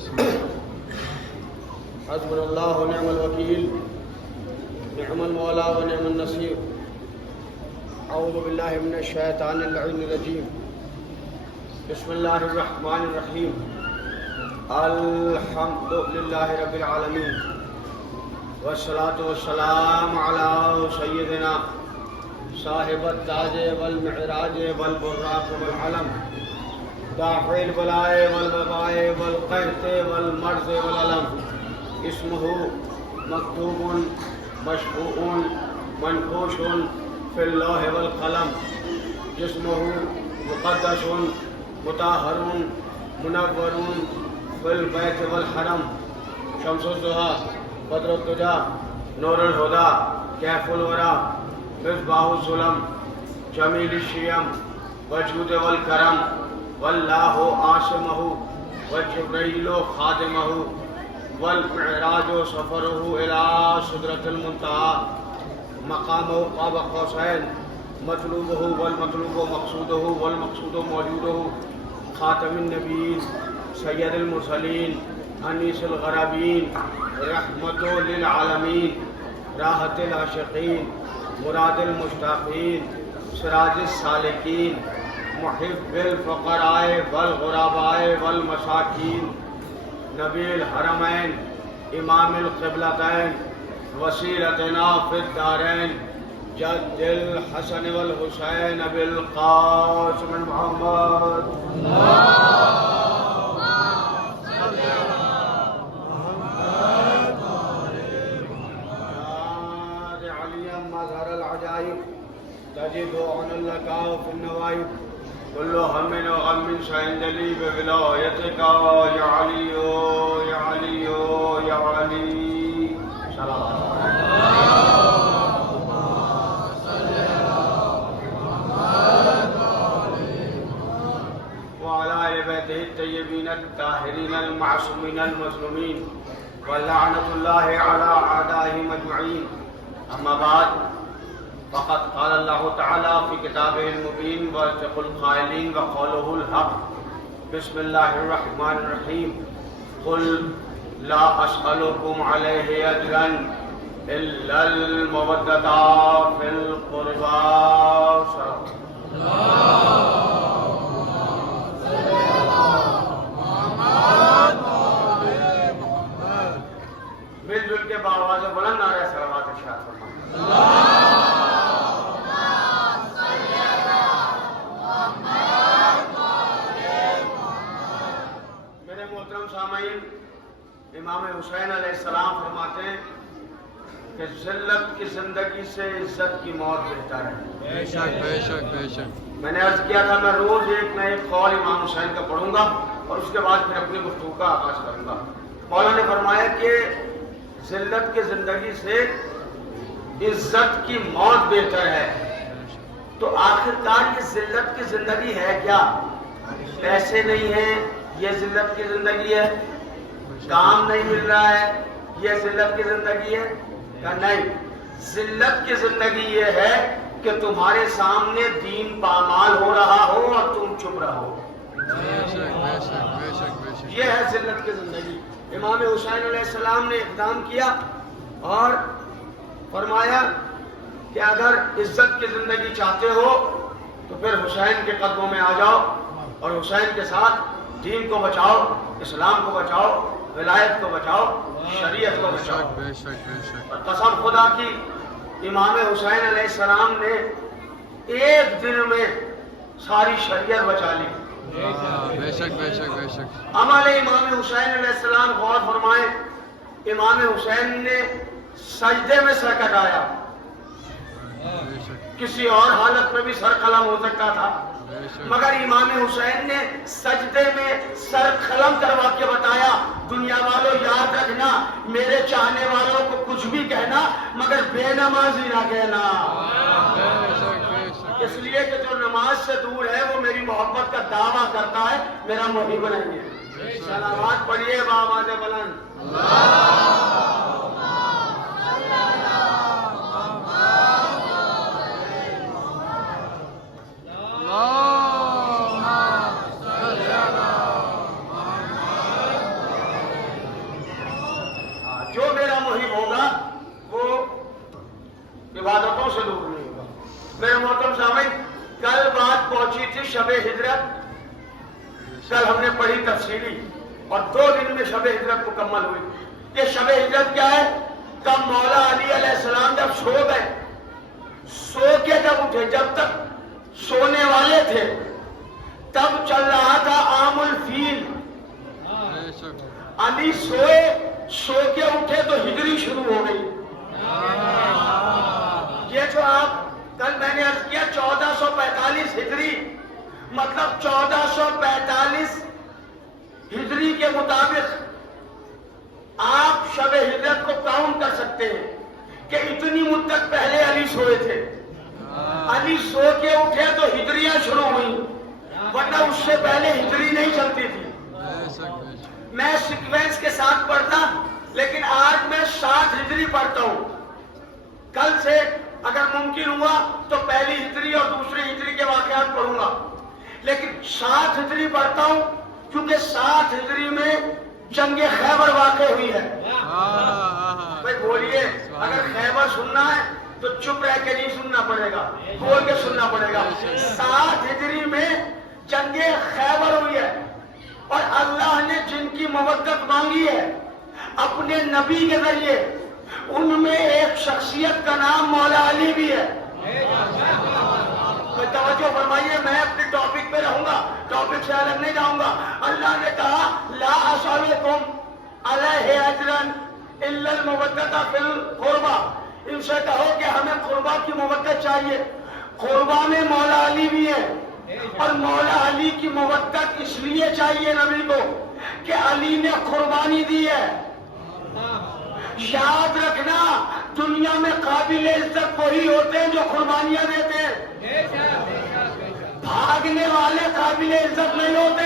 حسبنا اللہ ونعم الوکیل نعم المولا ونعم النصیر اعوذ باللہ من الشیطان اللعین الرجیم بسم اللہ الرحمن الرحیم الحمد للہ رب العالمین والصلاة والسلام علی سیدنا صاحب التاج والمعراج والبراق والعلم دافع البلاء والوباء والقحط والمرض والالم اسمہ مکتوب مشفوع منقوش فی اللوح والقلم جسمہ مقدس مطہر منور فی البیت والحرم شمس الضحیٰ بدر الدجا نور الہدی کیف الورا مصباح الظلم جمیل الشیم وجود والکرم واللہ عاصمہ وجبریل خادمہ والمعراج سفرہ الی سدرۃ المنتہی مقامہ قاب قوسین مطلوبہ والمطلوب مقصودہ والمقصود موجودہ خاتم النبیین سید المرسلین انیس الغرابین رحمت للعالمین راحت العاشقین مراد المشتاقین سراج السالکین محب الفقراء والغرباء والمساکین نبی الحرمین امام القبلتین وسیلتنا فی الدارین جد الحسن والحسین ابی القاسم محمد تجد عن اللقاء في النوائب كل هم وغم سينجلي بولايتك يا علي يا علي يا علي سلام وعلى آل بيته الطيبين الطاهرين المعصومين المظلومين ولعنة الله على أعدائهم أجمعين أما بعد فقد قال اللہ تعالی فی کتابہ المبین واصدق القائلین وقولہ الحق بسم اللہ الرحمن الرحیم قل لا اسألکم علیہ اجرا الا المودۃ فی القربى مل جل کے باواز بلند نعرہ صلوات ارشاد فرمائیں امام حسین علیہ السلام فرماتے ہیں کہ ذلت کی زندگی سے عزت کی موت بہتر ہے. بے شک بے شک بے شک. میں نے عرض کیا تھا میں روز ایک نہ ایک قول امام حسین کا پڑھوں گا اور اس کے بعد پھر اپنی گفتگو کا آغاز کروں گا. مولا نے فرمایا کہ ذلت کی زندگی سے عزت کی موت بہتر ہے. تو آخرکار یہ ذلت کی زندگی ہے کیا؟ پیسے نہیں ہیں یہ ذلت کی زندگی ہے؟ کام نہیں مل رہا ہے یہ ذلت کی زندگی ہے؟ کہ نہیں. ذلت کی زندگی یہ ہے کہ تمہارے سامنے دین پامال ہو رہا ہو اور تم چپ رہو. یہ ہے ذلت کی زندگی. امام حسین علیہ السلام نے اقدام کیا اور فرمایا کہ اگر عزت کی زندگی چاہتے ہو تو پھر حسین کے قدموں میں آ جاؤ اور حسین کے ساتھ دین کو بچاؤ، اسلام کو بچاؤ، ولایت کو بچاؤ، شریعت کو بچاؤ. اور قسم خدا کی امام حسین علیہ السلام نے ایک دن میں ساری شریعت بچا لی. بے شک بے شک بے شک. عمل امام حسین علیہ السلام غور فرمائیں. امام حسین نے سجدے میں سر کٹایا. کسی اور حالت میں بھی سر قلم ہو سکتا تھا مگر امام حسین نے سجدے میں سر قلم کروا کے بتایا دنیا والوں یاد رکھنا میرے چاہنے والوں کو کچھ بھی کہنا مگر بے نمازی نہ کہنا. اس لیے کہ جو نماز سے دور ہے وہ میری محبت کا دعویٰ کرتا ہے میرا محب نہیں ہے. سلامات پڑھیے بآواز بلند. کل ہم نے پڑھی تفصیلی، اور 2 دن میں شب ہجرت مکمل ہوئی. یہ شب ہجرت کیا ہے؟ تب مولا علی علیہ السلام جب سو گئے، سو کے جب اٹھے، جب تک سونے والے تھے تب چل رہا تھا عام الفیل. علی سوئے، سو کے اٹھے تو ہجری شروع ہو گئی. یہ جو آپ کل میں نے عرض کیا 1445 ہجری، مطلب 1445 ہجری کے مطابق آپ شب ہجرت کو کاؤنٹ کر سکتے ہیں کہ اتنی مدت پہلے علی سوئے تھے. علی سو کے اٹھے تو ہجریاں شروع ہوئی، ورنہ اس سے پہلے ہجری نہیں چلتی تھی. میں سیکوینس کے ساتھ پڑھتا، لیکن آج میں 60 ہجری پڑھتا ہوں. کل سے اگر ممکن ہوا تو پہلی ہجری اور دوسری ہجری کے واقعات پڑھوں گا، لیکن 60 ہجری پڑھتا ہوں کیونکہ 60 ہجری میں جنگ خیبر واقع ہوئی ہے. بھائی بولیے، اگر خیبر سننا ہے تو چپ رہ کے نہیں سننا پڑے گا، بول کے سننا پڑے گا. 60 ہجری میں جنگ خیبر ہوئی ہے، اور اللہ نے جن کی مودت مانگی ہے اپنے نبی کے ذریعے، ان میں ایک شخصیت کا نام مولا علی بھی ہے. توجہ فرمائیے، میں اپنے ٹاپک پہ رہوں گا، ٹاپک سے الگ نہیں جاؤں گا. اللہ نے کہا لا اسألکم علیہ اجرا الا المودۃ فی القربى. ان سے کہو کہ ہمیں قربا کی مودت چاہیے. قربا میں مولا علی بھی ہے، اور مولا علی کی مودت اس لیے چاہیے نبی کو کہ علی نے قربانی دی ہے. یاد رکھنا، دنیا میں قابل عزت وہی ہوتے ہیں جو قربانیاں دیتے ہیں. بھاگنے والے قابل عزت نہیں ہوتے.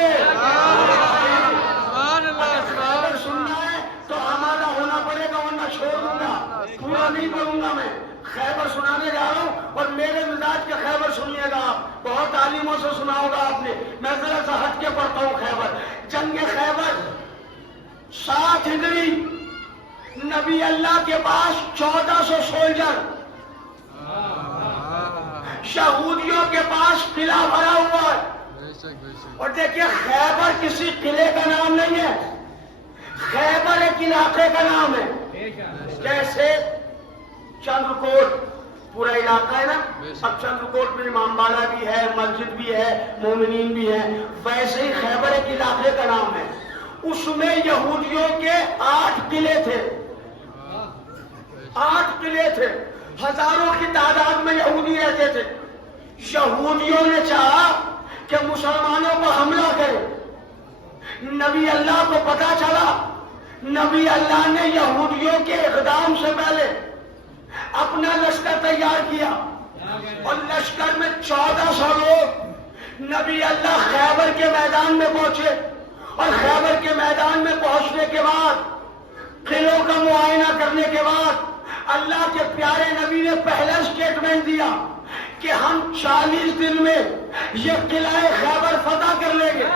اگر سننا ہے تو ہمارا ہونا پڑے گا، ورنہ چھوڑ دوں گا، پورا نہیں کروں گا. میں خیبر سنانے جا رہا ہوں، اور میرے مزاج کے خیبر سنیے گا. آپ بہت تعلیموں سے سنا ہوگا آپ نے، میں ذرا سا ہٹ کے پڑھتا ہوں. خیبر، جنگ خیبر 60 ہجری. نبی اللہ کے پاس 1400 سولجر، یہودیوں کے پاس قلعہ بھرا ہوا ہے. اور دیکھیے، خیبر کسی قلعے کا نام نہیں ہے، خیبر ایک علاقے کا نام ہے. جیسے چندرکوٹ پورا علاقہ ہے نا، اب چندرکوٹ میں امام باڑہ بھی ہے، مسجد بھی ہے، مومنین بھی ہے، ویسے ہی خیبر ایک علاقے کا نام ہے. اس میں یہودیوں کے 8 قلعے تھے. 8 قلعے تھے، ہزاروں کی تعداد میں یہودی رہتے تھے. یہودیوں نے چاہا کہ مسلمانوں کو حملہ کرے. نبی اللہ کو پتا چلا. نبی اللہ نے یہودیوں کے اقدام سے پہلے اپنا لشکر تیار کیا، اور لشکر میں 1400 لوگ. نبی اللہ خیبر کے میدان میں پہنچے، اور خیبر کے میدان میں پہنچنے کے بعد، قلعوں کا معائنہ کرنے کے بعد، اللہ کے پیارے نبی نے پہلا اسٹیٹمنٹ دیا کہ ہم 40 دن میں یہ قلعہ خیبر فتح کر لیں گے.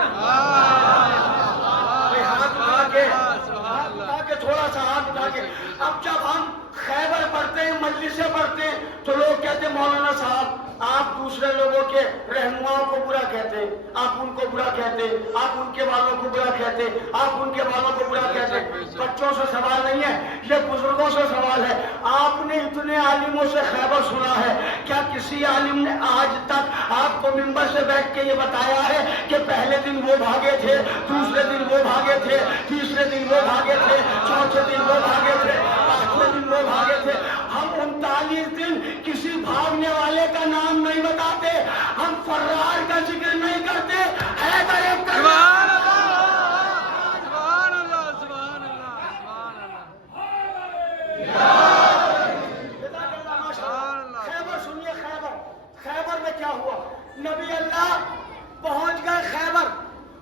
تھوڑا سا ہاتھ اٹھا کے. اب جب ہم خیبر پڑھتے ہیں، مجلسیں پڑھتے ہیں، تو لوگ کہتے ہیں مولانا صاحب آپ دوسرے لوگوں کے رہنماؤں کو برا کہتے ہیں، آپ ان کو برا کہتے ہیں، آپ ان کے والوں کو برا کہتے ہیں، آپ ان کے والوں کو برا کہتے ہیں. بچوں سے سوال نہیں ہے، یہ بزرگوں سے سوال ہے. آپ نے اتنے عالموں سے خیبر سنا ہے، کیا کسی عالم نے آج تک آپ کو ممبر سے بیٹھ کے یہ بتایا ہے کہ پہلے دن وہ بھاگے تھے، دوسرے دن وہ بھاگے تھے، تیسرے دن وہ بھاگے تھے، چوتھے دن وہ بھاگے تھے، پانچویں دن وہ بھاگے تھے؟ ہم 39 دن کسی بھاگنے والے کا نام نہیں بتاتے، ہم فرار کا ذکر نہیں کرتے. خیبر سنیے، خیبر میں کیا ہوا؟ نبی اللہ پہنچ گئے خیبر،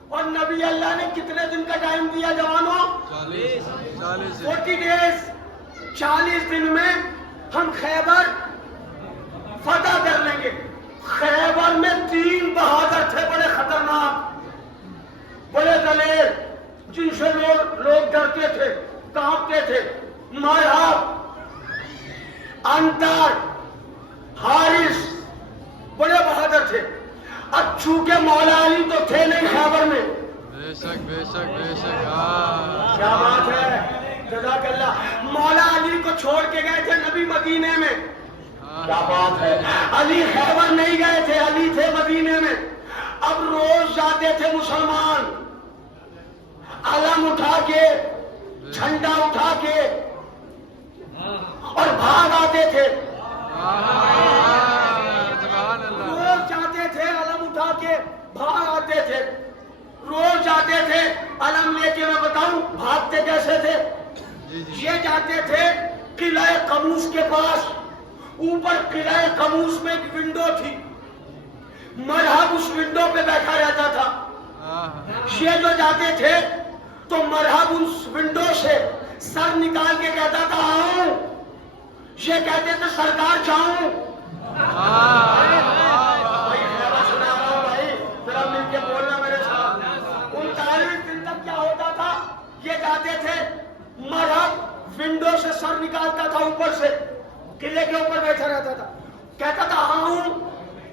اور نبی اللہ نے کتنے دن کا ٹائم دیا جوانوں؟ 40 ڈیز. 40 دن میں ہم خیبر فتح کر لیں گے. خیبر میں 3 بہادر تھے، بڑے خطرناک، بڑے دلیر، جن سے لوگ ڈرتے تھے، کانپتے تھے. مرحب، انتر، حارث، بڑے بہادر تھے. اب چونکہ مولا علی تو تھے نہیں خیبر میں، بے شک بے شک بے شک. کیا بات ہے. جزاک اللہ. مولا علی کو چھوڑ کے گئے تھے نبی مدینے میں. کیا بات ہے. علی خیبر نہیں گئے تھے, علی تھے مدینے میں. اب روز جاتے تھے مسلمان علم اٹھا کے, جھنڈا اٹھا کے, اور بھاگ آتے تھے. روز جاتے تھے علم اٹھا کے, بھاگ آتے تھے. روز جاتے تھے علم لے کے. میں بتاؤں بھاگتے کیسے تھے. یہ جاتے تھے قلعہ قموس کے پاس. اوپر قلعہ قموس میں ایک ونڈو تھی, مرہب اس ونڈو پہ بیٹھا رہتا تھا. یہ جو جاتے تھے تو مرہب اس ونڈو سے سر نکال کے کہتا تھا آؤں. یہ کہتے تھے سرکار جاؤں. بھائی خیبر سنا رہا ہوں بھائی, ذرا مل کے بولنا میرے ساتھ. 39 دن تک کیا ہوتا تھا, یہ جاتے تھے مرہب ونڈو سے سر نکالتا تھا اوپر سے, قلعے کے اوپر بیٹھا رہتا تھا, کہتا تھا آؤں.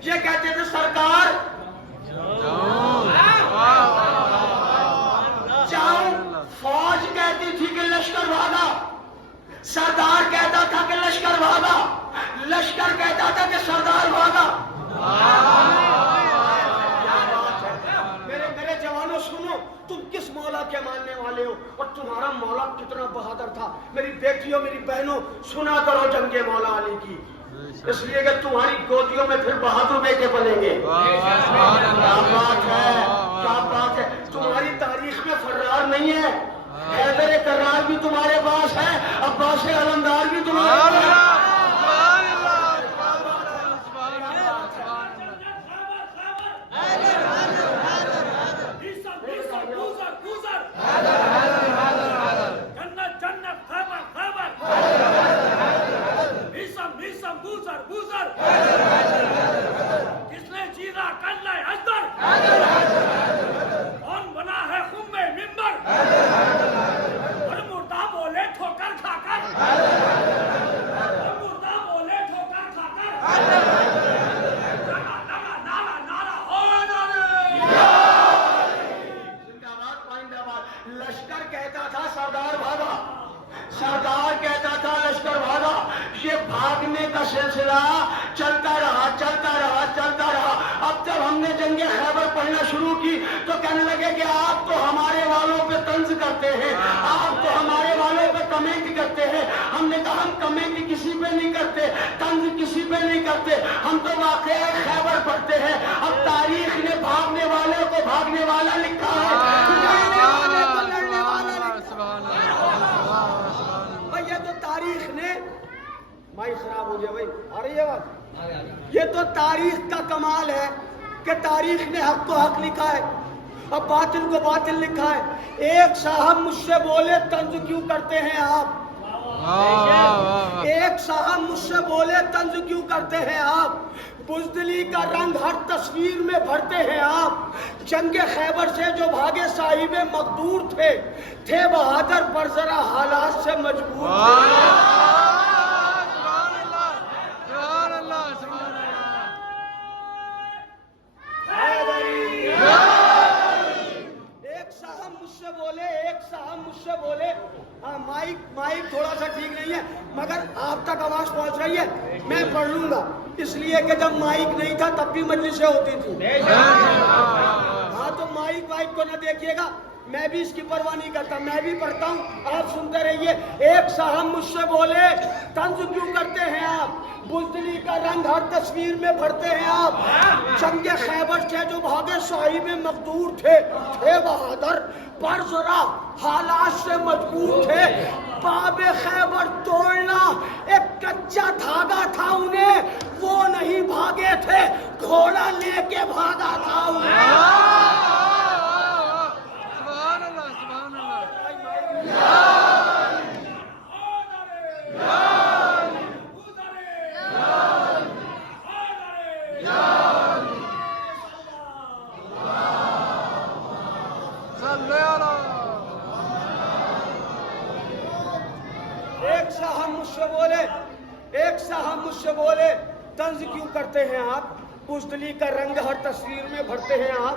یہ کہتے تھے سرکار جاؤں. فوج کہتی تھی کہ لشکر بھاگا, سردار کہتا تھا کہ لشکر بھاگا, لشکر کہتا تھا کہ سردار بھاگا. میرے جوانوں سنو, تم کس مولا کے ماننے والے ہو اور تمہارا مولا کتنا بہادر تھا. میری بیٹیوں میری بہنوں سنا کرو جنگ مولا علی کی, اس لیے کہ تمہاری گودیوں میں پھر بہادر بیٹے پلیں گے. کیا بات ہے, کیا بات ہے. تمہاری تاریخ میں فرار نہیں ہے. حیدر کرار بھی تمہارے پاس ہے, عباس علمدار بھی تمہارے پاس ہے. لشکر کہتا تھا سردار بھاگا, سردار کہتا تھا لشکر بھاگا. یہ بھاگنے کا سلسلہ چلتا رہا چلتا رہا چلتا رہا. اب جب ہم نے جنگ خیبر پڑھنا شروع کی تو کہنے لگے کہ آپ تو ہمارے والوں پہ طنز کرتے ہیں, آپ تو ہمارے والوں پہ کمنٹ کرتے ہیں. ہم نے کہا ہم کمنٹ کسی پہ نہیں کرتے, طنز کسی پہ نہیں کرتے, ہم تو واقعہ خیبر پڑھتے ہیں. اب تاریخ نے بھاگنے والے کو بھاگنے والا لکھا ہے, تاریخ نے. مائی خراب ہو گیا بھائی, آ رہی ہے بات. یہ تو تاریخ کا کمال ہے کہ تاریخ نے حق کو حق لکھا ہے اور باطل کو باطل لکھا ہے. ایک صاحب مجھ سے بولے طنز کیوں کرتے ہیں آپ, ایک صاحب مجھ سے بولے طنز کیوں کرتے ہیں آپ, بزدلی کا رنگ ہر تصویر میں بھرتے ہیں آپ. جنگ خیبر سے جو بھاگے صاحب مقدور تھے بہادر پر ذرا حالات سے مجبور تھے. ایک صاحب مجھ سے بولے ہاں مائک تھوڑا سا ٹھیک نہیں ہے مگر آپ تک آواز پہنچ رہی ہے, میں پڑھ لوں گا, اس لیے کہ جب مائک نہیں تھا تب بھی مجلسیں ہوتی تھی. ہاں تو مائک وائک کو نہ دیکھیے گا, میں بھی اس کی پرواہ نہیں کرتا, میں بھی پڑھتا ہوں, آپ سنتے رہیے. ایک صاحب مجھ سے بولے طنز کیوں کرتے ہیں آپ, بزدلی کا رنگ ہر تصویر میں بھرتے ہیں آپ. جنگ خیبر سے جو بھاگے صاحب مقدور تھے بہادر پر ذرا حالات سے مجبور تھے. باب خیبر توڑنا ایک کچا دھاگا تھا انہیں, وہ نہیں بھاگے تھے, گھوڑا لے کے بھاگا تھا انہیں. ایک صاحب مجھ سے بولے طنز کیوں کرتے ہیں آپ, بزدلی کا رنگ ہر تصویر میں بھرتے ہیں آپ.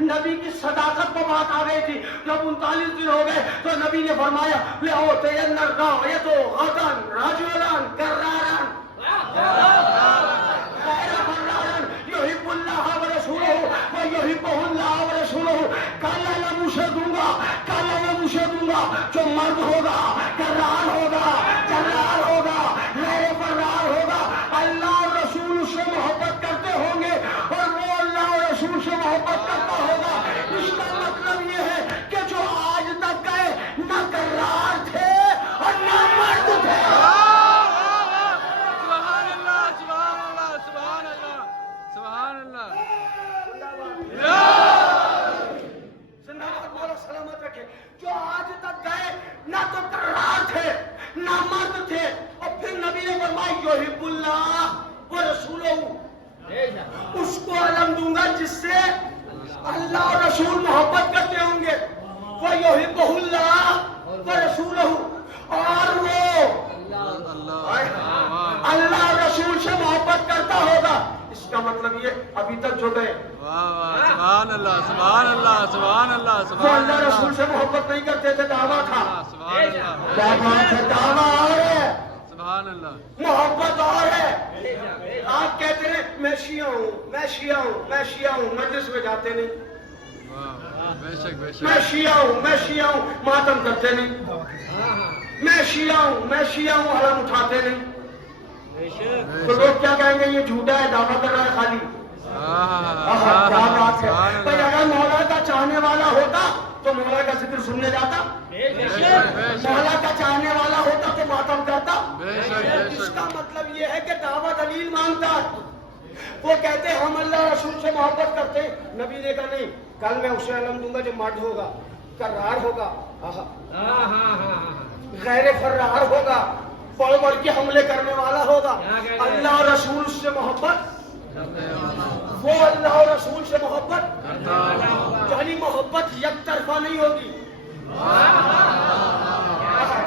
نبی کی صداقت پر بات آ گئی تھی. جب 39 دن ہو گئے تو نبی نے فرمایا لَأُعْطِيَنَّ الرَّايَةَ غَدًا رَجُلًا كَرَّارًا غَيْرَ فَرَّارٍ يُحِبُّ اللَّهَ وَرَسُولَهُ وَيُحِبُّهُ اللَّهُ وَرَسُولُهُ. کل علم اسے دوں گا، کل علم اسے دوں گا جو مرد ہوگا، کرار ہوگا، جرار ہوگا، غیر فرار ہوگا. اللہ اور رسول اس سے محبت کرتے ہوں گے اور وہ اللہ اور رسول سے محبت کرتا ہوگا. اس کا مطلب یہ ہے کہ جو آج تک گئے نہ کرار تھے اور نہ مرد تھے. جو آج تک گئے نہ تو کرار تھے نہ مرد تھے. اور پھر نبی نے فرمایا یحب اللہ ورسولہ، اس کو علم دوں گا جس سے اللہ اور رسول محبت کرتے ہوں گے. وَيُحِبُّهُ اللَّهُ وَرَسُولُهُ، اور وہ اللہ اور رسول سے محبت کرتا ہوگا. اس کا مطلب یہ ابھی تک جو گئے سبحان اللہ سبحان اللہ سبحان اللہ وہ سبحان اللہ اللہ رسول سے محبت نہیں کرتے تھے. دعویٰ تھا، سبحان اللہ دعویٰ تھا، دعویٰ اور ہے، سبحان اللہ. محبت اور ہے. آپ کہتے ہیں میں شیعہ ہوں، میں شیعہ ہوں، میں شیعہ ہوں، مجلس میں جاتے نہیں. واہ، بے شک بے میں شک. شیعہ ہوں، میں شیعہ ہوں، ماتم کرتے نہیں. میں شیعہ ہوں، میں شیعہ ہوں، علم اٹھاتے نہیں. تو لوگ کیا کہیں گے یہ جھوٹا ہے، دعویٰ کر رہا ہے خالی. کیا بات ہے بھائی. اگر مولا کا چاہنے والا ہوتا تو مولا کا ذکر سننے جاتا، مولا کا چاہنے والا ہوتا تو ماتم کرتا. اس کا مطلب یہ ہے کہ دعویٰ دلیل مانگتا ہے. وہ کہتے ہیں ہم اللہ رسول سے محبت کرتے ہیں. نبی نے کہا نہیں، کل میں اسے علم دوں گا جو مرد ہوگا، کرار ہوگا، غیر فرار ہوگا، بڑھ بڑھ کے حملے کرنے والا ہوگا. اللہ اور رسول اس سے محبت، وہ اللہ اور رسول سے محبت، یعنی محبت یک طرفہ نہیں ہوگی.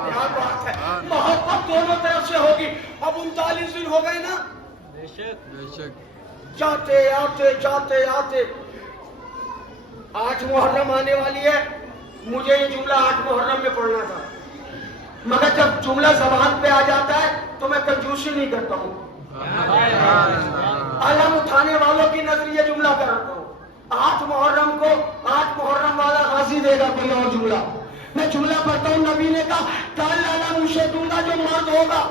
کیا بات ہے، محبت دونوں طرف سے ہوگی. اب 39 دن ہو گئے نا، بے شک. جاتے آتے جاتے آتے 8 محرم آنے والی ہے. مجھے یہ جملہ 8 محرم میں پڑھنا تھا، مگر جب جملہ زبان پہ آ جاتا ہے تو میں کنجوسی نہیں کرتا ہوں. علم اٹھانے والوں کی نظر یہ جملہ کرتا ہوں. 8 محرم کو 8 محرم والا غازی دے گا کوئی اور جملہ. میں جملہ پڑھتا ہوں. نبی نے کہا کل علم اسے دوں گا جو مرد ہوگا.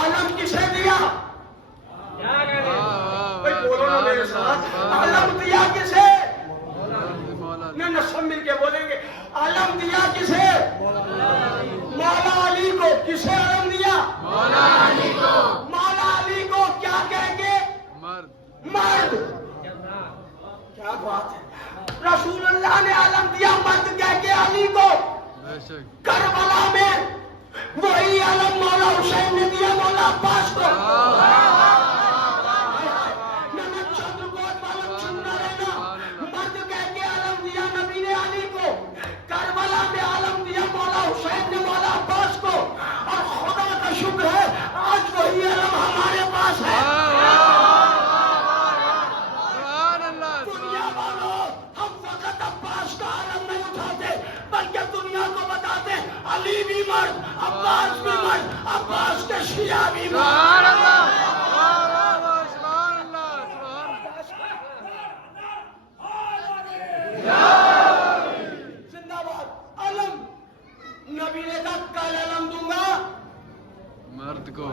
علم کسے دیا؟ بھائی بولو نا میرے ساتھ، علم دیا کسے؟ میں نسب مل کے بولیں گے. علم دیا کسے؟ مولا علی کو. کسے علم دیا؟ مولا علی کو. مولا علی کو کیا کہیں گے؟ مرد. کیا بات ہے، رسول اللہ نے علم دیا مرد کہہ کے علی کو. کربلا میں وہی علم مولا حسین نے دیا مولا عباس کو. کربلا میں عالم دیا مولا حسین نے مولا عباس کو. اور خدا کا شکر ہے آج وہی علم ہمارے پاس ہے. دنیا والوں، ہم فقط عباس کا علم نہیں اٹھاتے بلکہ دنیا کو بتاتے علی بھی مرد، عباس بھی مرد، عباس کے شیعہ بھی مرد. نبی نے کہا کل علم دوں گا مرد کو.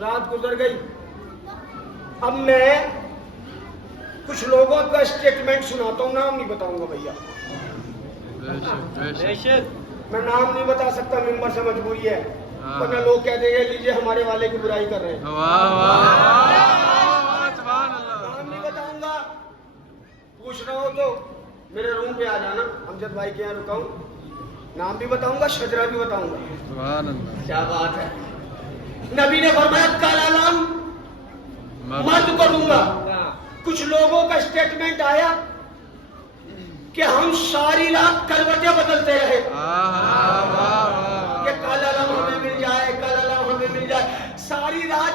رات گزر گئی. اب میں کچھ لوگوں کا اسٹیٹمنٹ سناتا ہوں، نام نہیں بتاؤں گا بھیا. میں نام نہیں بتا سکتا، ممبر سے مجبوری ہے، ورنہ لوگ کہہ دیں گے لیجیے ہمارے والے کی برائی کر رہے ہیں. نام نہیں بتاؤں گا. پوچھ رہا ہو تو میرے روم پہ آ جانا، امجد بھائی کے یہاں رکا ہوں. نام بھی بتاؤں گا، شجرا بھی بتاؤں گا. کیا بات ہے. نبی نے فرمایا کل علم مرد کو دوں گا. کچھ لوگوں کا اسٹیٹمنٹ آیا کہ ہم ساری رات کروٹیں بدلتے رہے کہ کل علم ہمیں مل جائے، کل علم ہمیں مل جائے. ساری رات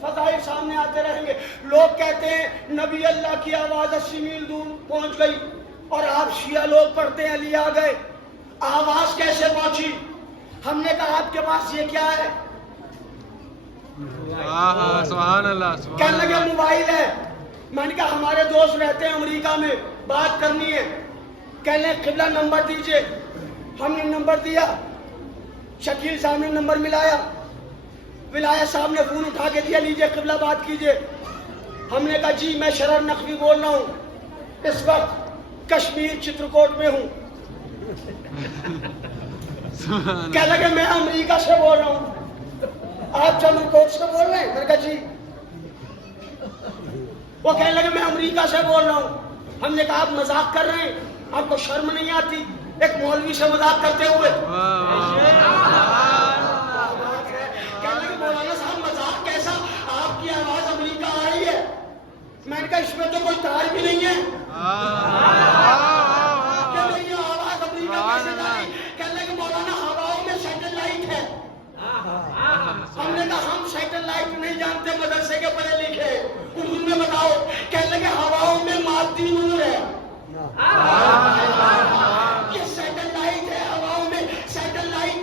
فضائل سامنے آتے رہیں گے. لوگ کہتے ہیں نبی اللہ کی آواز 80 میل دور پہنچ گئی اور آپ شیعہ لوگ پڑھتے ہیں علی آ گئے. آواز کیسے پہنچی؟ ہم نے کہا آپ کے پاس یہ کیا ہے؟ سبحان اللہ. کہنے لگے موبائل ہے. میں نے کہا ہمارے دوست رہتے ہیں امریکہ میں, بات کرنی ہے. کہنے لگے قبلہ نمبر دیجئے. ہم نے نمبر دیا, شکیل صاحب نے نمبر ملایا, ولایت صاحب نے فون اٹھا کے دیا, لیجئے قبلہ بات کیجئے. ہم نے کہا جی میں شرر نقوی بول رہا ہوں, اس وقت کشمیر چترکوٹ میں ہوں. کہنے لگے میں امریکہ سے بول رہا ہوں, آپ چترکوٹ سے بول رہے ہیں؟ میں نے کہا جی. وہ کہنے لگے میں امریکہ سے بول رہا ہوں. ہم نے کہا آپ مذاق کر رہے ہیں, آپ کو شرم نہیں آتی ایک مولوی سے مذاق کرتے ہوئے؟ کہنے لگے مولانا صاحب مذاق کیسا, آپ کی آواز امریکہ آ رہی ہے. میں نے کہا اس میں تو کوئی تار بھی نہیں ہے. کہنے لگے یہ آواز امریکہ کیسے جا رہی؟ کہنے لگے مولانا ہواؤں میں سیٹلائٹ ہے. ہم نے کہا ہم سیٹلائٹ نہیں جانتے, مدرسے کے پڑھے لکھے, اردو میں بتاؤ. کہنے لگے ہواؤں میں مادی نور ہے. یہ سیٹلائٹ ہے ہواؤں میں. سیٹلائٹ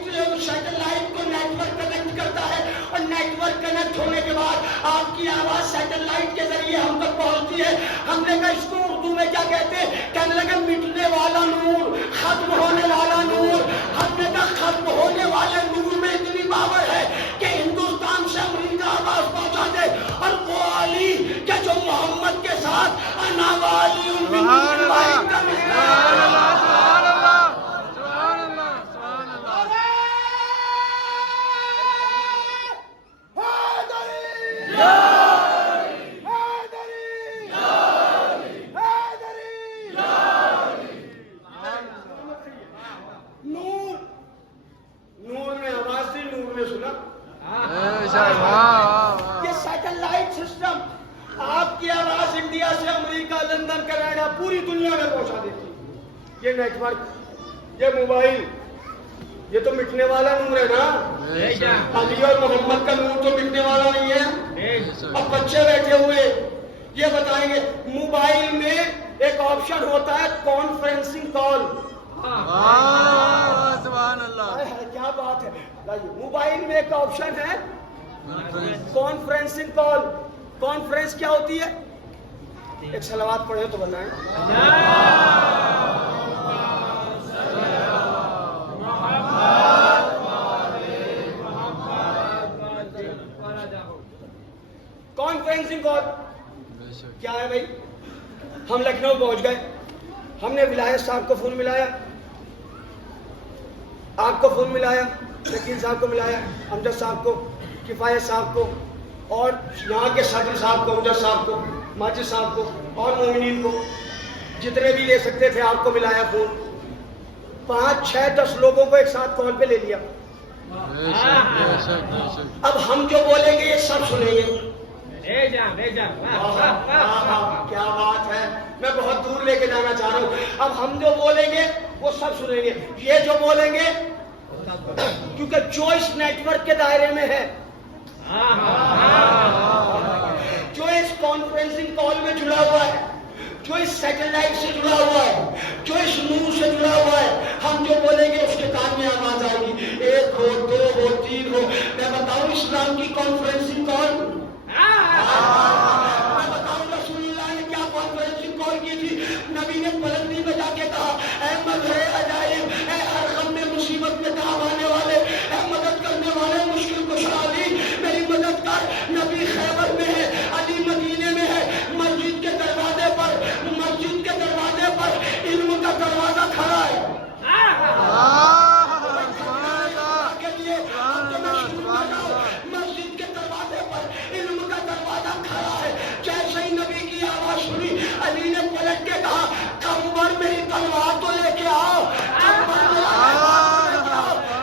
کو نیٹ ورک کنیکٹ کرتا ہے اور نیٹ ورک کنیکٹ ہونے کے بعد آپ کی آواز سیٹلائٹ کے ذریعے ہم تک پہنچتی ہے. ہم نے کہا اس کو اردو میں کیا کہتے ہیں؟ کہنے لگے مٹنے والا نور, ختم ہونے والا نور. ہم نے کہا ختم ہونے والے نور میں اتنی پاور ہے کہ ہندوستان سے امریکہ آواز پہنچا دے. اور وہ علی کہ جو محمد کے ساتھ انا والی یہ سیٹلائٹ سسٹم آپ کی آواز انڈیا سے امریکہ, لندن, کینیڈا, پوری دنیا میں پہنچا دیتی. یہ نیٹ ورک, یہ موبائل, یہ تو مٹنے والا نور ہے نا. علی اور محمد کا نور تو مٹنے والا نہیں ہے. اب بچے بیٹھے ہوئے یہ بتائیں گے موبائل میں ایک آپشن ہوتا ہے کانفرنسنگ کال. سبحان اللہ. کیا بات ہے, موبائل میں ایک آپشن ہے کانفرنسنگ کال. کانفرنس کیا ہوتی ہے؟ ایک صلوات پڑھے تو بتائیں. کانفرنسنگ کال کیا ہے بھائی؟ ہم لکھنؤ پہنچ گئے, ہم نے ولایت صاحب کو فون ملایا, آپ کو فون ملایا, شکیل صاحب کو ملایا, امجد صاحب کو, کفایت صاحب کو, اور یہاں کے صدر صاحب کو, امجد صاحب کو, ماجد صاحب کو, اور مومنین کو, جتنے بھی لے سکتے تھے آپ کو ملایا فون. 5, 6, 10 لوگوں کو ایک ساتھ کال پہ لے لیا. اب ہم جو بولیں گے یہ سب سنیں گے. کیا بات ہے, میں بہت دور لے کے جانا چاہ رہا ہوں. اب ہم جو بولیں گے وہ سب سنیں گے, یہ جو بولیں گے, کیونکہ جو اس نیٹ ورک کے دائرے میں ہے, جو اس کانفرنسنگ کال میں جڑا ہوا ہے, جو اس سیٹلائٹ سے جڑا ہوا ہے, جو اس نور سے جڑا ہوا ہے, ہم جو بولیں گے اس کے کان میں آواز آئے گی. 1 ہو, 2 ہو, 3 ہو. میں بتاؤں اسلام کی کانفرنسنگ کال, میں بتاؤں رسول اللہ نے کیا کانفرنسنگ کال کی تھی. نبی نے بلندی میں جا کے کہا اے مظہر عجائب, اے ہر غم میں مصیبت میں کام آنے والے, اے مدد کرنے والے, مشکل کشا علی میری مدد کر. نبی خیبر میں ہے, علی مدینے میں ہے, مسجد کے دروازے پر علم کا دروازہ کھڑا ہے. مسجد کے دروازے پر علم کا دروازہ کھڑا ہے. جیسے ہی نبی کی آواز سنی, علی نے پلٹ کے کہا قمر میری تلوار تو لے کے آؤ.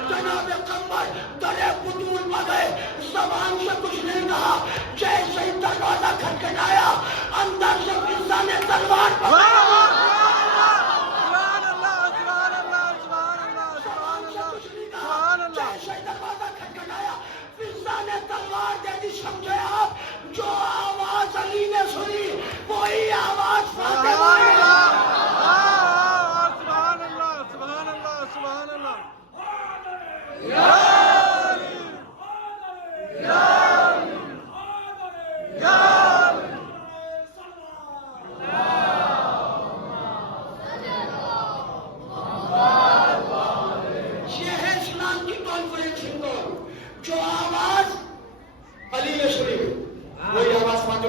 جناب قمر درے قطور پر گئے, زبان سے کچھ نہیں کہا. جیسے ہی دروازہ کھٹکھٹایا, اندر سے فرشتہ نے تلوار پکڑا. جیسے دروازہ کھٹکھٹایا, فرشتہ نے تلوار دے دی. سمجھے آپ,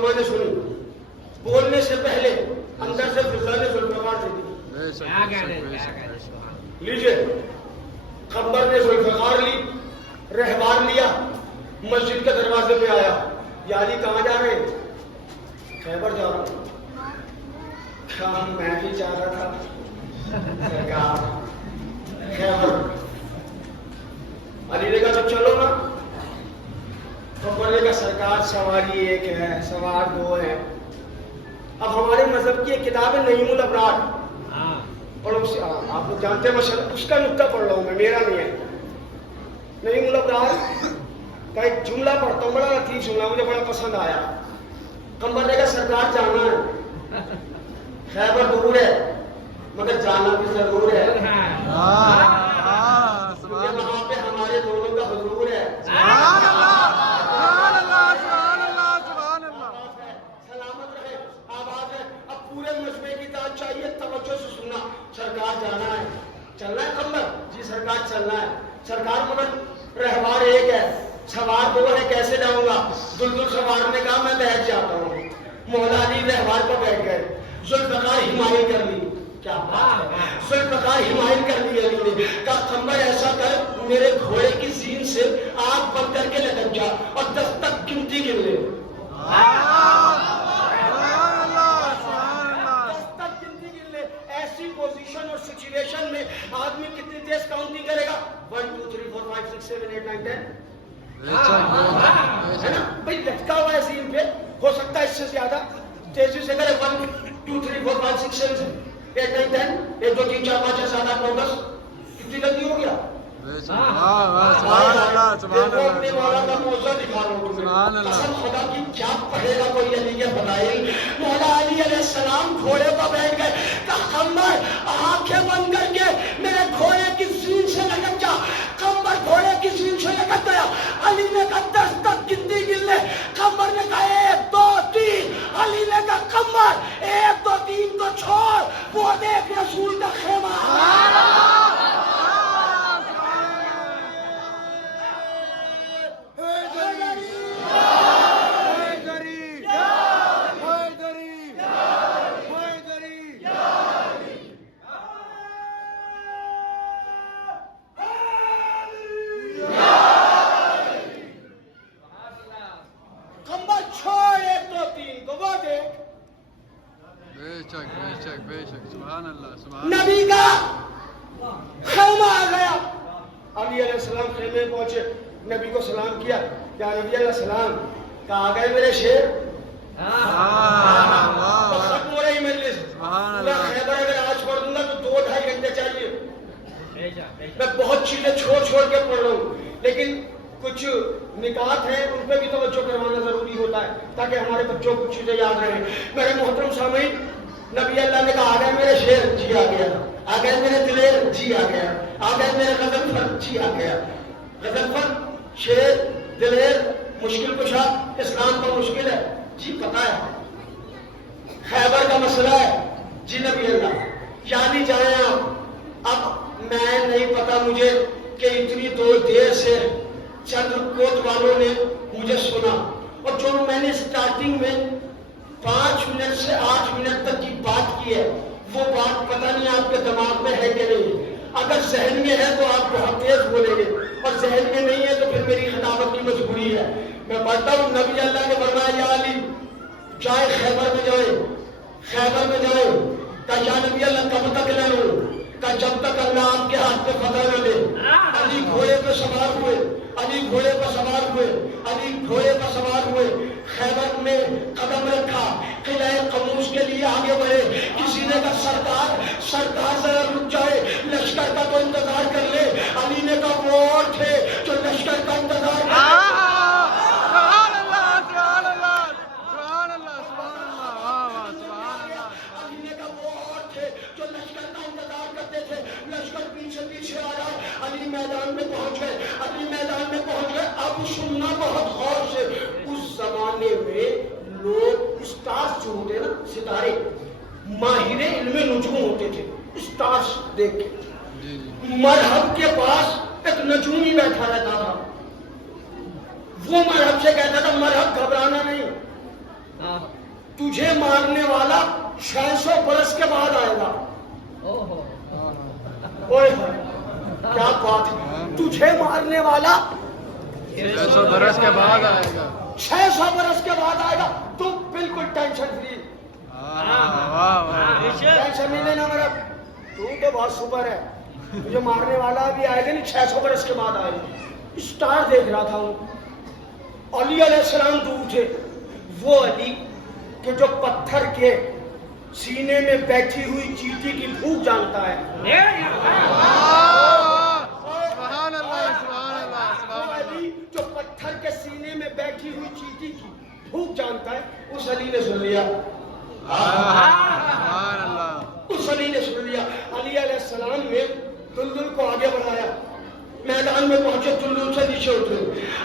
علماء نے سنی. بولنے سے پہلے اندر سے فضا نے ذوالفقار دے دی. لیجیے قمبر نے ذوالفقار لی, رہبار لیا, مسجد کے دروازے پہ آیا. یا علی کہاں جا رہے ہیں؟ خیبر جا رہا ہوں. میں بھی چاہ رہا تھا سرکار خیبر. علی نے کہا تو چلو نا. قمبر نے کہا سرکار سواری ایک ہے, سوار دو ہے. اب ہمارے مذہب کی ایک کتاب ہے نعیم الابرار, اور آپ لوگ جانتے ہیں ماشاءاللہ, اس کا نقطہ پڑھ رہا ہوں میں, میرا نہیں ہے. نعیم الابرار کا ایک جملہ پڑھتا ہوں, بڑا لطیف جملہ, مجھے بڑا پسند آیا. قمبر نے کہا سرکار جانا ہے, خیبر دور ہے مگر جانا بھی ضرور ہے. وہاں پہ ہمارے دونوں کا حضور ہے. سلامت رہے, آواز ہے. اب پورے مجمع کی داد چاہیے, توجہ سے سننا. سرکار جانا ہے, چلنا ہے قمبر؟ جی سرکار چلنا ہے. سرکار مگر رہبار ایک ہے, سوار دو ہے, کیسے جاؤں گا؟ دلدل سوار نے کہا میں بیٹھ جاتا ہوں. مولا علی رہبار پر بیٹھ گئے. ذوالفقار حمایت کر لی. کیا بات ہے, ذوالفقار حمایت کر لی علی نے. کہا قمبر ایسا کر, میرے گھوڑے کی زین سے آگ بند کر کے لٹک جا اور 10 تک گنتی گن لے. 10 تک گنتی گن لے. ایسی پوزیشن اور سچویشن میں آدمی کتنی تیز کاؤنٹنگ کرے گا؟ 1 2 3 4 5 6 7 8 9 10 ہے نا بھائی, لٹکا ہوا ہے زین پہ, ہو سکتا ہے اس سے زیادہ تیزی سے کرے. 1 2 3 4 5 6 7 8 9 10 1 2 3 4 5 6 7 8 9 10. کتنی جلدی ہو گیا؟ اپنے مولا کا موضوع دکھا رہا ہوں تمہیں. قسم خدا کی کیا پڑھے گا کوئی علی کے فضائل. مولا علی علیہ السلام گھوڑے پر بیٹھ گئے. کہا قمبر آنکھیں بند کر کے میرے گھوڑے کی زین سے لٹک جا. قمبر گھوڑے کی زین سے لٹک گیا. علی نے کہا 10 تک گنتی گن لے. قمبر نے کہا 1 2 3. علی نے کہا قمبر 1 2 3 تو چھوڑ, وہ دیکھ رسول کا خیمہ. نبی کا خیمہ آ گیا. علی علیہ السلام خیمے میں پہنچے, نبی کو سلام کیا. یا نبی علیہ السلام, کہا آ گئے میرے شیر. ختم ہو رہی مجلس. پورا خیبر اگر آج پڑھ دوں گا تو 2-2.5 گھنٹے چاہیے. میں بہت چیزیں چھوڑ کے پڑھ رہا ہوں, لیکن کچھ نکات ہیں ان پہ بھی توجہ کروانا ضروری ہوتا ہے تاکہ ہمارے بچوں کو چیزیں یاد رہیں. میرے محترم سامعین, نبی اللہ نے کہا آ گئے میرے شیر. جی آ گیا. آ گئے میرے دلیر. جی آ گیا. آ گئے میرے غضنفر. جی آ گیا. غضنفر, شیر, دلیر, مشکل کشا. اسلام تو مشکل ہے. جی پتا ہے. خیبر کا مسئلہ ہے. جی نبی اللہ, یعنی جائیں آپ. اب میں نہیں پتا مجھے کہ اتنی دیر سے چند کوت والوں نے مجھے سنا, اور جو میں نے سٹارٹنگ میں 5 منٹ سے 8 منٹ تک کی بات کی ہے, وہ بات پتہ نہیں آپ کے دماغ میں ہے کہ نہیں. اگر ذہن میں ہے تو آپ بہت تیز بولیں گے, اور ذہن میں نہیں ہے تو پھر میری خطابت کی مجبوری ہے. میں پڑھتا ہوں. نبی اللہ نے فرمایا یا علی جائے خیبر میں جائے. خیبر میں جائے. کہا یا نبی اللہ کب تک لڑوں؟ کہا جب تک اللہ آپ کے ہاتھ پہ فتح نہ دے. علی گھوڑے پہ سوار ہوئے. علی گھوڑے پر سوار ہوئے. علی گھوڑے پر سوار ہوئے. خیبر میں قدم رکھا. قلعہ قموس کے لیے آگے بڑھے. کسی نے کہا سرکار ذرا رک جائے, لشکر کا تو انتظار کر لے. علی نے کہا وہ اور تھے جو لشکر کا انتظار کر لے. علی نے کہا وہ اور تھے جو لشکر کا انتظار کرتے تھے. لشکر پیچھے آ رہا. علی میدان میں پہنچ گئے. اب سننا بہت غور سے. اس زمانے میں لوگ اسٹارز جو ہوتے نا, ستارے, ماہر علم نجوم ہوتے تھے. اسٹارز دیکھ کے مرحب کے پاس ایک نجومی بیٹھا رہتا تھا. وہ مرحب سے کہتا تھا مرحب گھبرانا نہیں, تجھے مارنے والا 600 برس کے بعد آئے گا. اوئے کیا بات ہے, تجھے مارنے والا 600 برس کے بعد آئے گا. 600 برس کے بعد آئے گا. تم بالکل ٹینشن فری, ٹینشن نہیں لینا میرا, تو بہت سپر ہے. مجھے مارنے والا بھی آئے گا نہیں, 600 برس کے بعد آئے گا. اسٹار دیکھ رہا تھا ہوں, علی علیہ السلام دور تھے. وہ علی کہ جو پتھر کے سینے میں بیٹھی ہوئی چیٹی کی بھوک جانتا ہے. سبحان اللہ, سبحان اللہ, وہ علی جو پتھر کے سینے میں بیٹھی ہوئی چیٹی کی بھوک جانتا ہے, اس علی نے سن لیا. سبحان اللہ. اس علی نے سن لیا. علی علیہ السلام نے دلدل کو آگے بڑھایا, میدان میں پہنچے, دلدل سے نیچے اترے.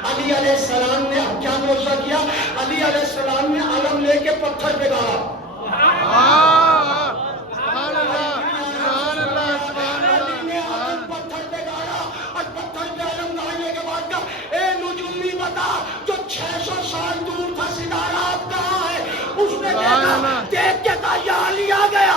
علی علیہ السلام نے کیا معجزہ کیا؟ علی علیہ السلام نے علم لے کے پتھر پہ گاڑا. سبحان اللہ, سبحان اللہ, سبحان علی نے اللہ. علم پتھر پہ گاڑا اور پتھر پہ علم گاڑنے کے بعد کہا, اے نجومی بتا جو 600 سال دور تھا ستارہ اب کہاں ہے؟ اس نے دیکھا, دیکھ کے کہا یا علی آ گیا.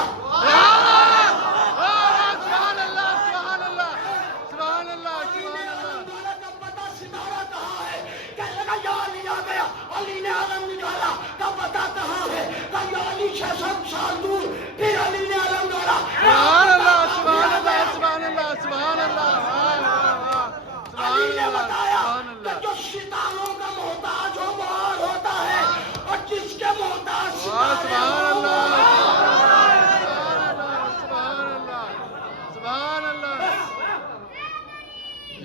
علی نے علم نکالا, کب پتا کہاں ہے؟ کہا یا علی 600 سال دور. پھر علی نے علم ڈالا. سبحان اللہ, سبحان اللہ, سبحان اللہ, سبحان اللہ. علی نے بتایا کہ جو ستاروں کا محتاج ہو وہ اور ہوتا ہے, اور جس کے محتاج ستارے سبحان ہوں وہ اللہ, سبحان اللہ, سبحان اللہ.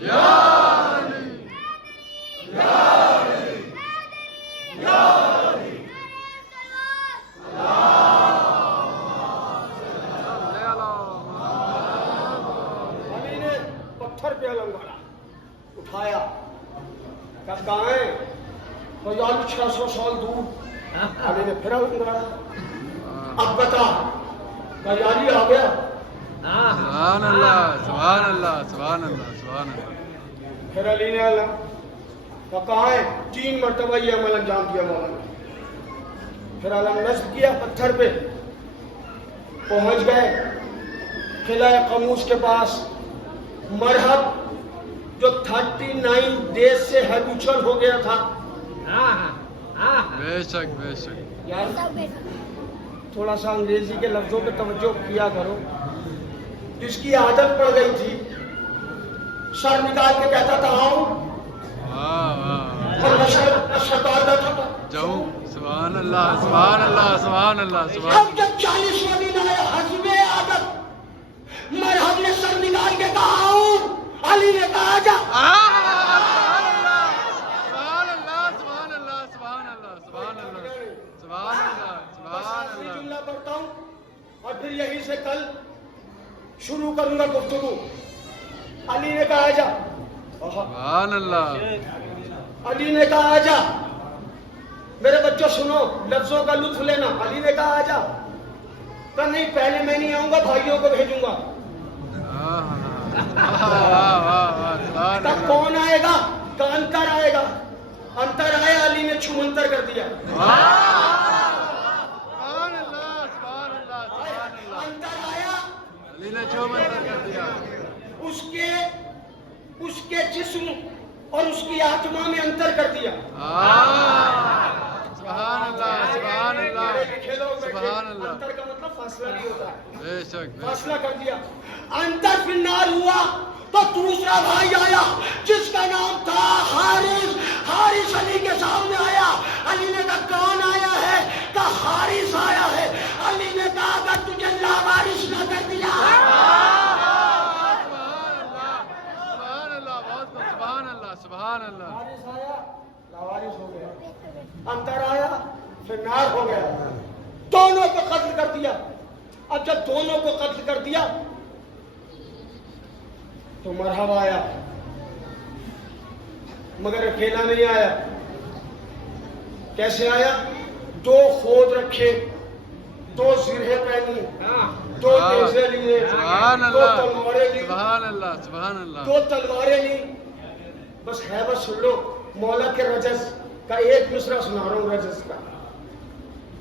یا علی, یا علی, یا علی. علی نے پتھر پہ علم گاڑا, اٹھایا, کہا کہاں ہے؟ تو یا علی 600 سال دور. علی نے پھر علم گاڑا, اب بتا. کہا یا علی آ گیا. سبحان اللہ, سبحان اللہ, سبحان اللہ, سبحان اللہ. پھر علی نے علم کہا کہاں ہے؟ 3 مرتبہ یہ عمل انجام دیا مولا نے. پھر علم نصب کیا پتھر پہ, پہنچ گئے قلعہ قموس کے پاس. مرحب جو 39 ڈیز سے ہیبیچول ہو گیا تھا. بے شک, بے شک. یار تھوڑا سا انگریزی کے لفظوں پہ توجہ کیا کرو. جس کی عادت پڑ گئی تھی, سر نکال کے کہتا تھا ہاؤں, اور نشر تھا جاؤں. سبحان اللہ, سبحان اللہ, سبحان اللہ, سبحان. اب جب 40واں دن آیا حسب عادت, مرحب نے سر نکال کے کہا ہوں. علی نے کہا جا. سبحان اللہ, سبحان اللہ, سبحان اللہ, سبحان اللہ, سبحان اللہ, سبحان اللہ. جملہ پڑھتا ہوں اور پھر یہیں سے کل شروع کروں گا گفتگو. علی نے کہا جا. سبحان اللہ. علی نے کہا آجا. میرے بچوں سنو, لفظوں کا لطف لینا. علی نے کہا آجا. کہا نہیں پہلے میں نہیں آؤں گا, بھائیوں کو بھیجوں گا. کہا کون آئے گا؟ کہا انتر آئے گا. انتر آیا, علی نے چھومنتر کر دیا. انتر آیا, علی نے چھومنتر کر دیا. اس کے جسم اور اس کی آتما میں انتر کر دیا. سبحان اللہ, سبحان اللہ, سبحان اللہ. انتر کا مطلب فاصلہ نہیں ہوتا ہے. بے شک, فاصلہ کر دیا. انتر فی النار ہوا تو دوسرا بھائی آیا جس کا نام تھا حارث. حارث علی کے سامنے آیا. علی نے کہا کون آیا ہے؟ کہا حارث آیا ہے. علی نے کہا اگر تجھے لاوارث نہ کر دیا. سبحان اللہ. حارث آیا, لاوارث ہو گیا. انتر آیا, پھر نار ہو گیا. دونوں کو قتل کر دیا. اب جب دونوں کو قتل کر دیا تو مرحب آیا, مگر اکیلا نہیں آیا. کیسے آیا؟ 2 خود رکھے, 2 زرہیں پہنی, 2 نیزے لیے, 2 تلواریں لی, سبحان اللہ, سبحان اللہ. 2 تلواریں لی. بس ہے, بس سن لو. مولا کے رجز کا ایک مصرع سنا رہا ہوں. رجز کا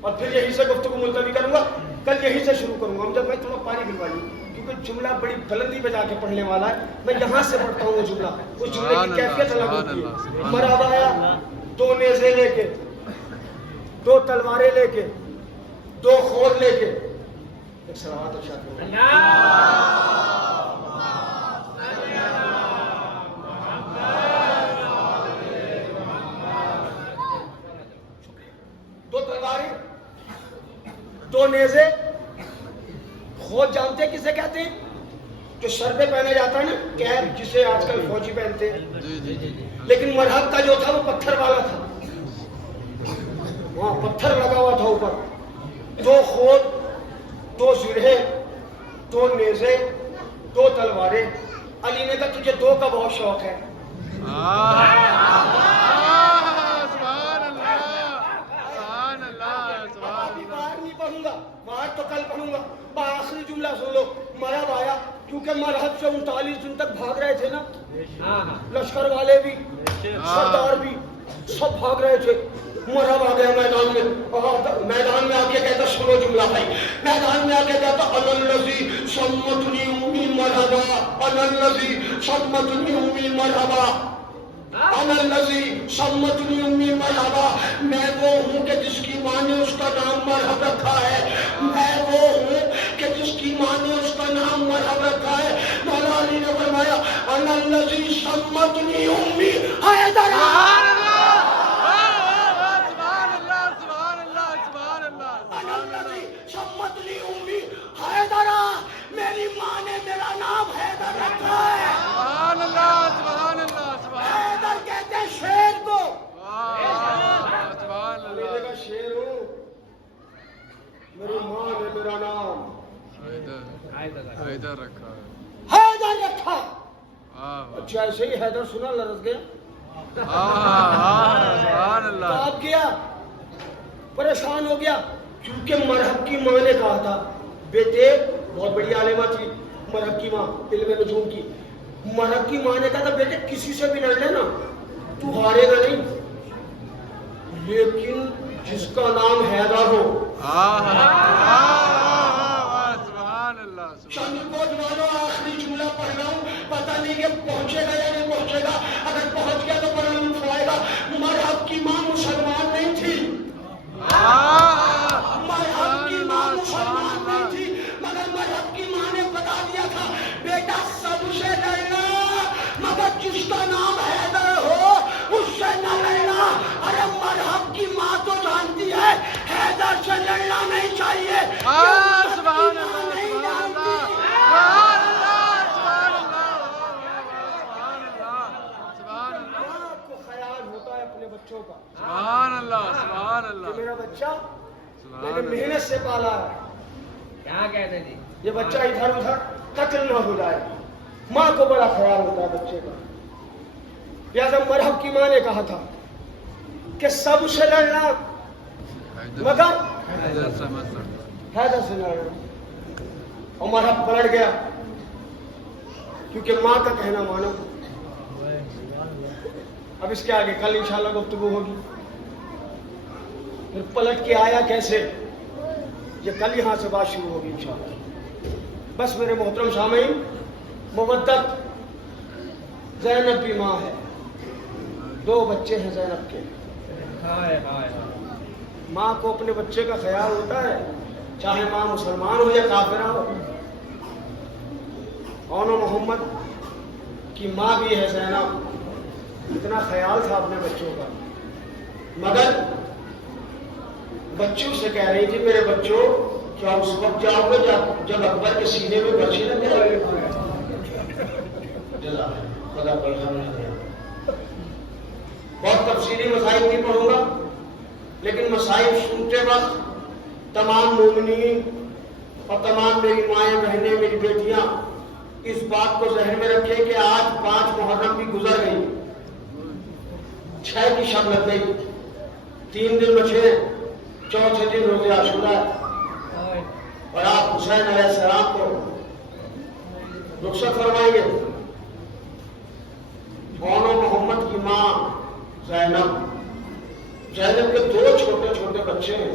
اور پھر یہیں سے گفتگو ملتوی کروں گا. کل یہیں سے شروع کروں گا. جب میں تھوڑا پانی پلوائیے کیونکہ جملہ بڑی بلندی پہ جا کے پڑھنے والا ہے. میں یہاں سے پڑھتا ہوں وہ جملہ, اس جملے کی کیفیت الگ ہوتی ہے. مرحبا آیا 2 نیزے لے کے, 2 تلواریں لے کے, 2 خور لے کے. ایک صلوات ارشاد کرو. دو تلواریں, 2 نیزے. خود جانتے ہیں کسے کہتے ہیں؟ جو سر پہ پہنا جاتا ہے نا, کیپ, جسے آج کل فوجی پہنتے ہیں. لیکن مرحب کا جو تھا وہ پتھر والا تھا, وہاں پتھر لگا ہوا تھا اوپر. 2 خود, 2 زرہے, 2 نیزے, 2 تلواریں. علی نے کہا تجھے 2 کا بہت شوق ہے. باہر نہیں پڑھوں گا, باہر تو کل پڑھوں گا. آخری جملہ سن لو. مرحب آیا کیونکہ مرحب سے 39 دن تک بھاگ رہے تھے نا, لشکر والے بھی, سردار بھی, سب بھاگ رہے تھے. مرحب آ گیا میدان میں. میدان میں آ کے کہتا, سنو جملہ بھائی, میدان میں آ کے کہتا الذی سمتنی امی مرحبا, الذی سمتنی امی مرحبا, الذی سمتنی امی مرحبا. میں وہ ہوں کہ جس کی ماں نے اس کا نام مرحب رکھا ہے. میں وہ ہوں کہ جس کی ماں نے اس کا نام مرحب رکھا ہے. مولا علی نے فرمایا الذی سمتنی امی حیدر. سمتنی امی حیدر, میری ماں نے میرا نام حیدر رکھا ہے. سبحان اللہ, سبحان اللہ, سبحان حیدر کہتے ہیں شیر کو. سبحان میں اللہ. کا شیر ہوں, میری ماں نے میرا نام حیدر رکھا ہے. حیدر رکھا. واہ اچھا ایسے ہی حیدر سنا, لرز گیا, سبحان اللہ. کاپ گیا, پریشان ہو گیا. کیونکہ مرحب کی ماں نے کہا تھا, بیٹے, بہت بڑی عالمہ تھی مرحب کی ماں, علم نجوم کی. مرحب کی ماں نے کہا تھا بیٹے کسی سے بھی لڑ لینا, تو ہارے گا نہیں, لیکن جس کا نام حیدر ہو. سبحان اللہ. چند نوجوانوں, آخری جملہ پڑھ رہا ہوں, پتہ نہیں کہ پہنچے گا یا نہیں پہنچے گا. اگر پہنچ گیا تو بڑا لطف آئے گا. مرحب کی ماں مسلمان نہیں تھی, مرحب کی ماں مسلمان نہیں تھی, مگر مرحب کی ماں نے بتا دیا تھا بیٹا سب سے لڑنا, مگر جس کا نام حیدر ہو اس سے نہ لڑنا. ارے مرحب کی ماں تو جانتی ہے حیدر سے لڑنا نہیں چاہیے. سبحان اللہ, سبحان اللہ, سبحان اللہ, سبحان اللہ. آپ کو خیال ہوتا ہے اپنے بچوں کا, سبحان اللہ, سبحان کہ اللہ. میرا بچہ میں نے محنت سے پالا ہے, کیا کہتے جی, یہ بچہ ادھر ادھر قتل نہ ہو جائے. ماں کو بڑا خیال ہوتا ہے بچے کا. لہٰذا مرحب کی ماں نے کہا تھا کہ سب سے لڑنا مگر حیدر سے مت لڑ. حیدر سے نہ لڑنا. اور مرحب پلٹ گیا کیونکہ ماں کا کہنا مانا. اب اس کے آگے کل انشاءاللہ گفتگو ہوگی. پھر پلٹ کے آیا کیسے, یہ کل یہاں سے بات شروع ہوگی انشاءاللہ. بس میرے محترم سامعین, مودت, زینب بھی ماں ہے, 2 بچے ہیں زینب کے. ماں کو اپنے بچے کا خیال ہوتا ہے, چاہے ماں مسلمان ہو یا کافرہ ہو. اون محمد کی ماں بھی ہے زینب, اتنا خیال تھا اپنے بچوں کا. مگر بچوں سے کہہ رہی تھی میرے بچوں کیا اس وقت جاؤ گے جب اکبر کے سینے میں بچے نہ ملے. خدا بہت تفصیلی مسائل نہیں پڑھوں گا, لیکن مسائل سنتے وقت تمام مومنین اور تمام میری مائیں بہنیں, میری بیٹیاں اس بات کو ذہن میں رکھیں کہ آج 5 محرم بھی گزر گئی, 6 کی شب لگ گئی, 3 دن بچے, چوتھے دن روزے عاشورہ ہے, اور آپ حسین علیہ السلام کو رخصت فرمائیں گے. اون محمد کی ماں زینب, زینب کے 2 چھوٹے چھوٹے بچے ہیں,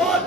2